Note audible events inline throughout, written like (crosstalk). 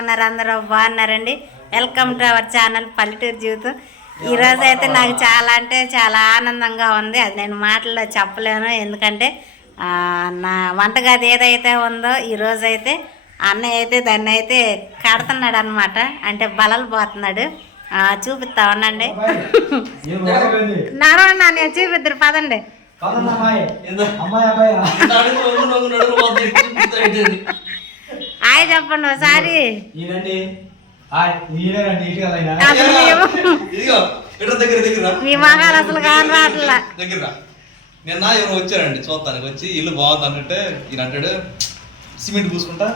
ఉన్నారు అందరూ బాగున్నారండి వెల్కమ్ టు అవర్ ఛానల్ పల్లెటూరు జీవితం ఈరోజు అయితే నాకు చాలా అంటే చాలా ఆనందంగా ఉంది అది నేను మాటల్లో చెప్పలేను ఎందుకంటే నా వంటగది ఏదైతే ఉందో ఈరోజు అయితే అన్నయ్య అయితే దాన్ని అయితే కడుతున్నాడు అనమాట అంటే బలలు పోతున్నాడు ఆ, చూపిస్తా ఉండండి. నడవండి నేను చూపిద్దరు పదండి అమ్మాయి. హాయ్ చెప్పండి ఒకసారి. మీ మగాలు అసలు కాని రావట్లా దగ్గర. నిన్న ఎవరు వచ్చారండి చూస్తానికి వచ్చి ఇల్లు బాగుంది అన్నట్టే ఈయన అంటాడు సిమెంట్ పూసుకుంటా?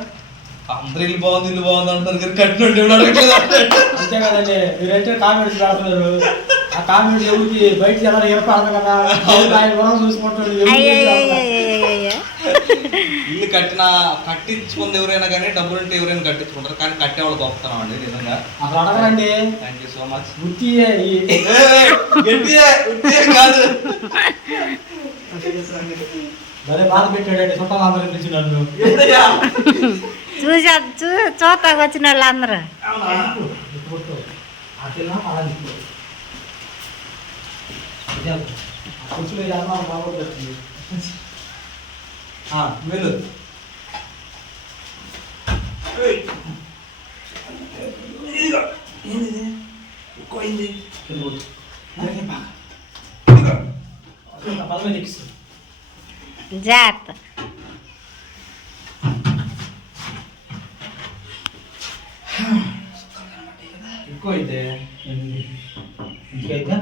అందరు ఇల్లు బాగుంది ఇల్లు బాగుంది అంటారు కానీ కట్టినట్టు అంటాడు. అంతే కదండి మీరైతే కామెంట్స్ రాస్తున్నారు. ఆ కామెంట్స్ ఎవరికి బయట జనాలు ఏర్పడదు కదా. ఎవరు ఇల్లు కట్టిన కట్టించుకుంది ఎవరైనా కానీ డబ్బులు ఉంటే ఎవరైనా కట్టించుకుంటారు. కానీ కట్టేవాళ్ళు గొప్పతనం అండి నిజంగా. అసలు అడగరండి థ్యాంక్ యూ సో మచ్ వృత్తి ఈ గట్టియే కాదు. భలే బాధ పెట్టాడండి చుట్టాలు అందరూ పిలిచి నన్ను. ఏంటయ్యా? చూసా చూ చూస్తాకు వచ్చిన వాళ్ళు అందరూ కుర్చీలో ఇది అన్నం బాగోతుంది. ఆ, వెళ్ళు ఏయ్. ఇదిగో. ఏందిది? ఎక్కువైంది. కింద కొట్టు. ఇదిగో. ఆ పదవి నీకు ఇస్తాను. జాగ్రత్త ఎక్కువ అయితే ఇంటికైతే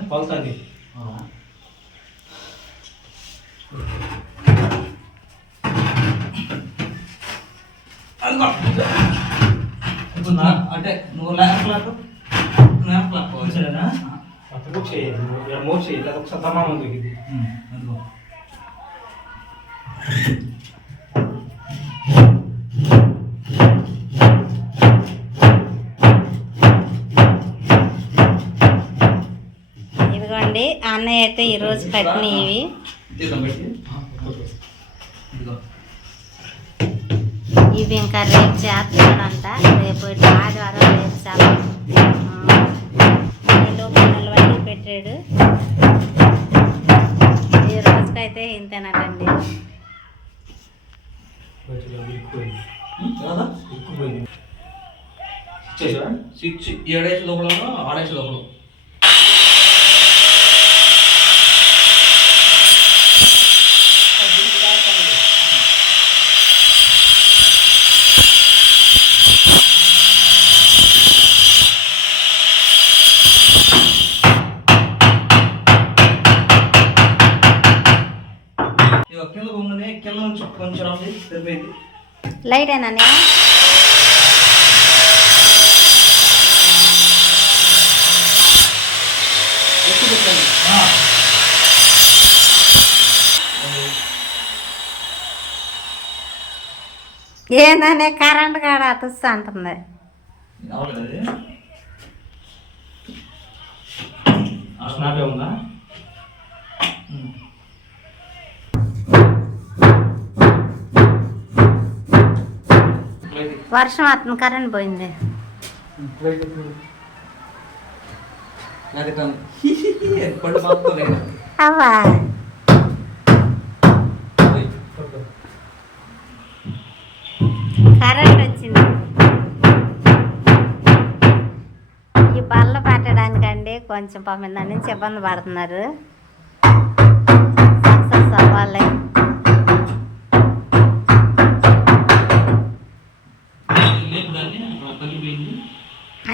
ఇప్పుడు నా అంటే నువ్వు ల్యాంప్ లాక్? ల్యాంప్ లాక్ సరేనా అప్పుడు చేయాలి ఇక్కడ మోర్ చేయాలి అది ఒకసారి ఇదిగోండి అన్నయ్య అయితే ఈరోజు కట్టినవి తీద్దాం పెట్టి ఇదిగో ఇవి ఇంకా రేపు చేస్తాడంట రేపు ఆదివారం రేపు చేస్తాం నీళ్ళు పనులు వడ్డీ పెట్టాడు. ఈ రోజుకైతే ఇంతేనటండి. సిక్స్ ఏడేసి లోపల ఆడేసి లోపల ఇక కింద బొమ్మని కింద నుంచి కొంచెం సరిపోయింది. లైట్ పెట్టండి. ఏందనే కరెంట్ కాడ తుస్సు అంటుంది. ఉందా? వర్షం అతను కరెంట్ పోయింది. అవ్వా. కరెంట్ వచ్చింది. ఈ బల్ల పెట్టడానికండి కొంచెం పాపం దాని నుంచి ఇబ్బంది పడుతున్నారు. సక్సెస్ అవ్వాలి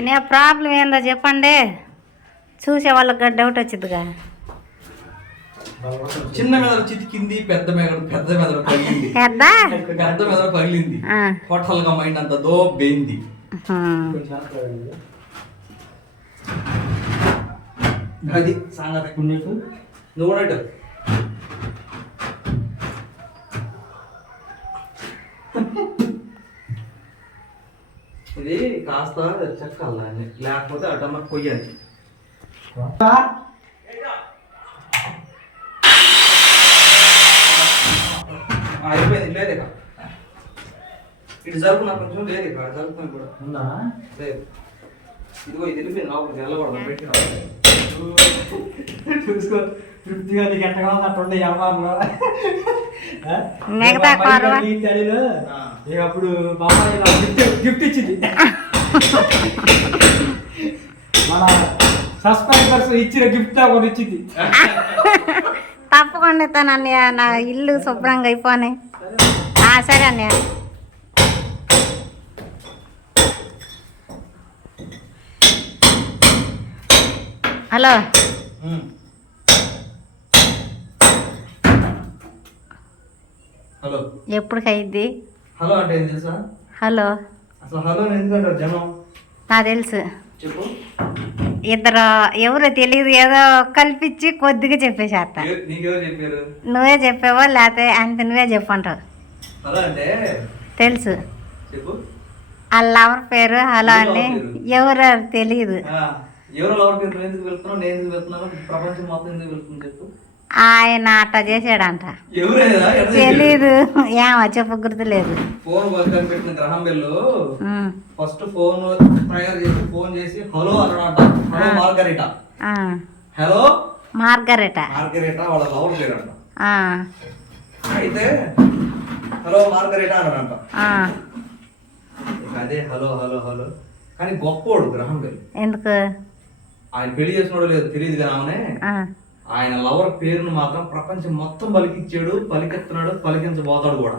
అనే ప్రాబ్లం ఏందో చెప్పండి. చూసే వాళ్ళకి డౌట్ వచ్చిందిగా చిన్న మెదడు చితికింది పెద్ద మెదడు పెద్ద మెదడు పగిలింది. పెద్ద? పెద్ద మెదడు పగిలింది. హోటల్గా మైండ్ అంత దో బేంది హ్మ్. కొంచెం ఆపుతావా? అది సంగతి నువ్వు ఇది కాస్త చెక్కాలి దాన్ని లేకపోతే అటమ్మ కొయ్యాలి అయిపోయింది లేదు ఇక. ఇటు జరుపు నాకు కొంచెం లేదు ఇక్కడ జరుపుకొని కూడా. ఉందా? లేదు. ఇదిగో ఇది వెళ్ళిపోయింది లోపలికి వెళ్ళకూడదు పెట్టి చూసుకో తృప్తిగా నీకు ఎట్టగా ఉంది అట్టుండే వ్యాపారంలో? మిగతా అప్పుడు గిఫ్ట్ ఇచ్చింది. మన సబ్స్క్రైబర్స్ ఇచ్చిన గిఫ్ట్ ఒకటి ఇచ్చింది. తప్పకుండా ఇస్తాను అన్నయ్య నా ఇల్లు శుభ్రంగా అయిపోయి సరే అన్నయ్య. హలో. హలో. ఎప్పుడు అయింది హలో అంటే ఏం తెలుసా? హలో. అసలు హలో ఎందుకంటారు జనం? నాకు తెలుసు. చెప్పు. ఇద్దరు ఎవరో తెలియదు ఏదో కల్పించి కొద్దిగా చెప్పేసేస్తా చెప్పారు? నువ్వే చెప్పావో లేకపోతే అంత నువ్వే చెప్పంటావు? హలో అంటే? తెలుసు. చెప్పు. ఆ లవర్ పేరు హలో అని ఎవరో తెలియదు ఎవరో లవర్ పేరు ఎందుకు వెళ్తున్నావు నేను ఎందుకు వెళ్తున్నాను ప్రపంచం మొత్తం ఎందుకు వెళ్తుంది చెప్పు. ఆయన అట్ట చేసాడంట తెలీదు. ఏమో చెప్పు గుర్తులేదు. ఫోన్ కనిపెట్టిన Graham Bell um, first phone చేసి ఫోన్ చేసి హలో అన్నాడంట హలో మార్గరిట. ఆ, హలో? మార్గరెట. మార్గరిట వాళ్ళ లవర్ అయితే హలో మార్గరిట అన్నాడంట అదే హలో హలో హలో. కానీ గొప్పోడు గ్రహం ఎందుకు? ఆయన పెళ్ళి చేసినాడో లేదు తెలియదు కానీ ఆ, ఆయన లవర్ పేరును మాత్రం ప్రపంచం మొత్తం పలికిచ్చాడు పలికెత్తున్నాడు పలికించబోతాడు కూడా.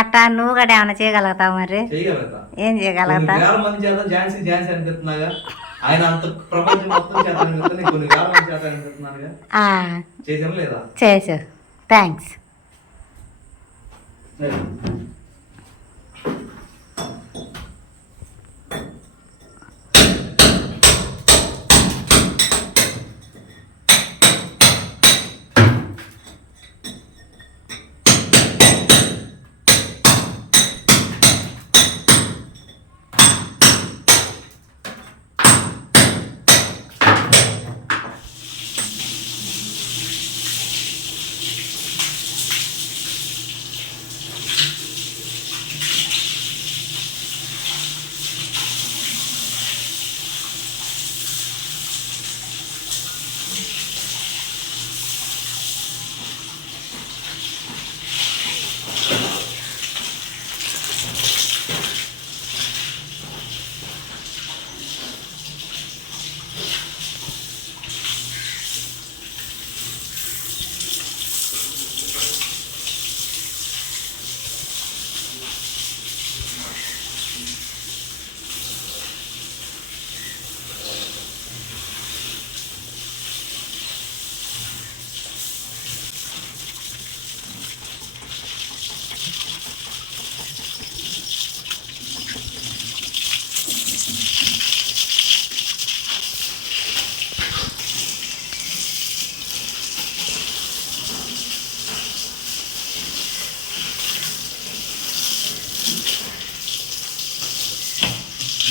అట్టా నువ్వు కూడా ఏమైనా చేయగలుగుతావు మరి? చేయగలుగుతా. ఏం కొన్ని చేయగలుగుతావు వేల మంది చేత ఝాన్సీ ఝాన్సీ అనిపిస్తున్నాగా. ఆయన అంత ప్రపంచం మొత్తం చేత కొన్ని వేల మంది చేత అనిపిస్తున్నానుగా. చేసాను లేదా? చేసు థ్యాంక్స్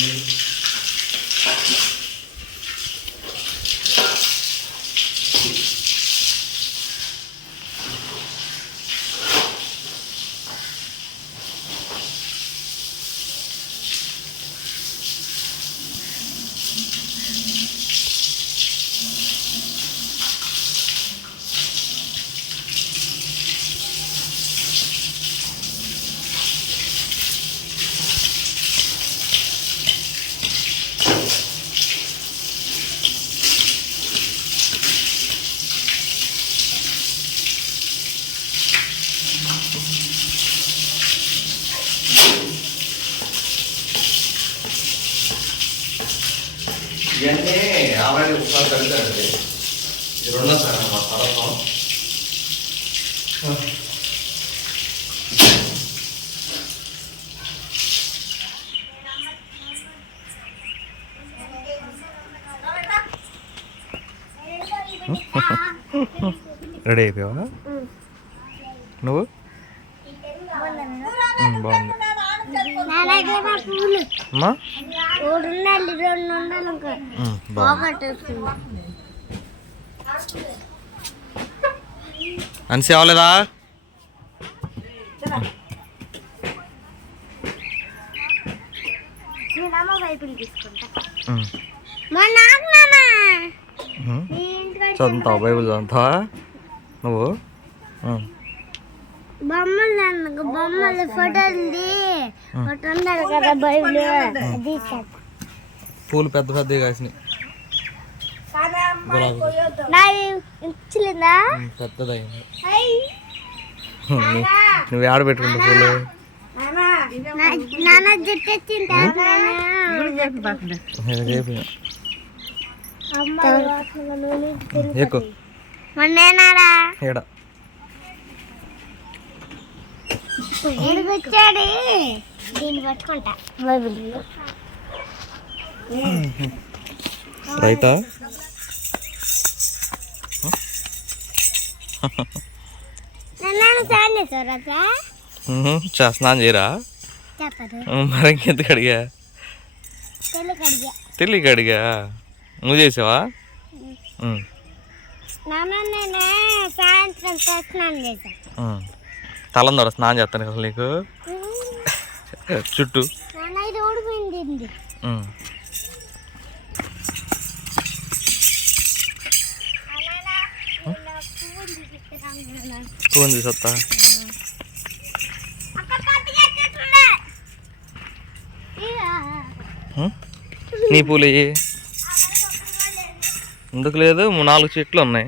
Amen. (laughs) రెడీ అయిపోయావా? నువ్వు? బాగుంది. అమ్మా ఉండాలి రెండు ఉండాలి ఇంకా ఉమ్, బాగుంది పోగొట్టేస్తుంది అన్సి అవ్వలేదా నేనమ్మ బైబిల్ తీసుకుంటా ఉమ్. మా నాకు నాన్న ఉమ్. నీ ఇంటికాడ చదువుతావా బైబిల్ చదువుతావా? నువ్వు? ఉమ్. బొమ్మలు అన్న బొమ్మలు ఫోటోలు ఫోటో ఉండాలి కదా బైబిల్. అది ఇచ్చేస్తా. పూలు పెద్ద పెద్దవి కాసినాయి. పెద్దదైంది. నువ్వు ఆడ పెట్టుకుంటా పూలు? ఎక్కువ దీన్ని పట్టుకుంటా. రైతా? స్నానం చేయరా? చెప్పదు. ఉమ్, మరి ఇంకెందుకు అడిగా? తెలుగు అడిగా. తెలియక అడిగా? నువ్వు చేసావా. తలందర స్నానం చేస్తాను అసలు నీకు? చుట్టూ. ఫోన్ చూసొస్తా ఉమ్? నీ పూలు? ఎందుకు లేదు? నాలుగు చెట్లు ఉన్నాయి.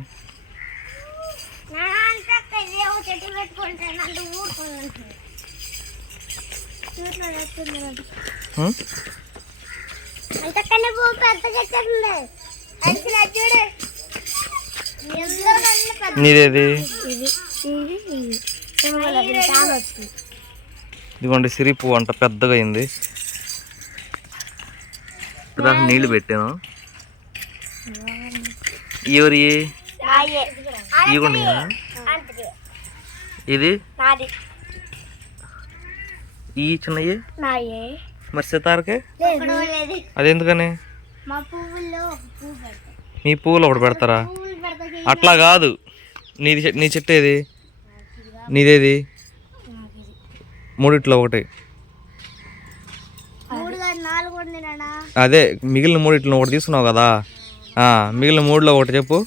అంతకన్నా పెద్ద చెట్టు చూడు. నీదేది? ఇదిగోండి సిరి పువ్వు అంట పెద్దగా అయింది. దాకా నీళ్ళు పెట్టాను. ఎవరి? ఇవ్వండి ఇది? ఈ చిన్నవి నాయే. మరి సితారకే? అది ఎందుకని మా పువ్వులు ఒకటి పెడతారా? అట్లా కాదు. నీది నీ చెట్టు ఏది? నీదేది? మూడిట్లో ఒకటి. అదే మిగిలిన మూడిట్లో ఒకటి తీసుకున్నావు కదా. మిగిలిన మూడులో ఒకటి చెప్పు?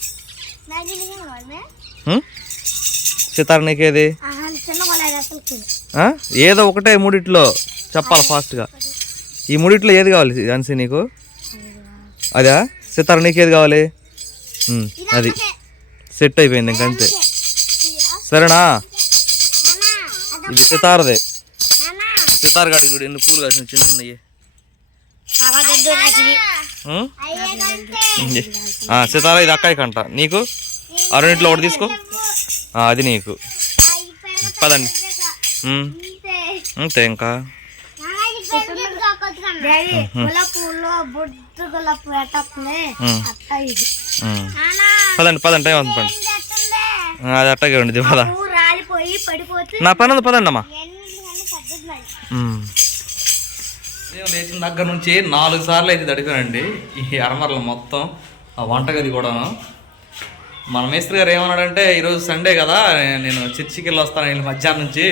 సితార నీకేది? ఏదో ఒకటే మూడిట్లో. చెప్పాలి ఫాస్ట్గా. ఈ మూడిట్లో ఏది కావాలి అన్సి నీకు? అదా? సితార నీకేది కావాలి? అది. సెట్ అయిపోయింది ఇంకంతే సరేనా? ఇది సితారదే. సితార గాడి చూడు ఎన్ని పూలు కాసిన చిన్న చిన్నవి. సితార ఇది అక్కాయి కంట. నీకు? అరుణిట్లో ఒకటి తీసుకో. అది నీకు. పదండి. అంతే. ఇంకా. గులాబీ పెట్టకునే ఇది. పదండి పదండి టైం అవుతుంది పదండి. ఆ, అది అట్టగే ఉండేది పద. నా పని ఉంది పదండి అమ్మా లేచిన దగ్గర నుంచి నాలుగు సార్లు అయితే తడిపానండి. ఈ అరమరలు మొత్తం ఆ వంటగది కూడాను. మన మేస్త్రి గారు ఏమన్నాడంటే ఈరోజు సండే కదా నేను చర్చికి వెళ్ళి వస్తాను వెళ్ళి మధ్యాహ్నం నుంచి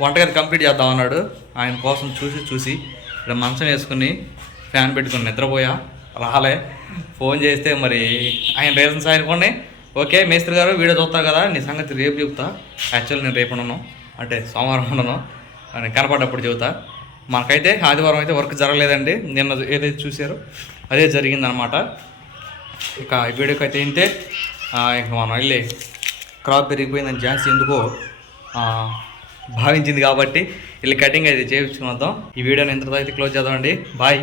వంటగది కంప్లీట్ చేద్దాం అన్నాడు. ఆయన కోసం చూసి చూసి ఇక్కడ మంచం వేసుకుని ఫ్యాన్ పెట్టుకుని నిద్రపోయా. రాలే. ఫోన్ చేస్తే మరి ఆయన రీజన్స్ ఆయన కొన్ని ఓకే మేస్త్రి గారు వీడియో చూస్తావు కదా నీ సంగతి రేపు చెప్తా. యాక్చువల్ నేను రేపు ఉండను. అంటే సోమవారం ఉండను. అని కనపడ్డప్పుడు చెబుతా. మనకైతే ఆదివారం అయితే వర్క్ జరగలేదండి. నిన్న ఏదైతే చూసారో అదే జరిగిందనమాట. ఇక ఈ వీడియోకి అయితే ఇంతే. ఇంక మనం వెళ్ళి క్రాప్ పెరిగిపోయిందని ఛాన్స్ ఎందుకో భావించింది కాబట్టి వెళ్ళి కటింగ్ అయితే చేయించుకుని వద్దాం. ఈ వీడియోని ఇంతతో అయితే క్లోజ్ చేద్దామండి. బాయ్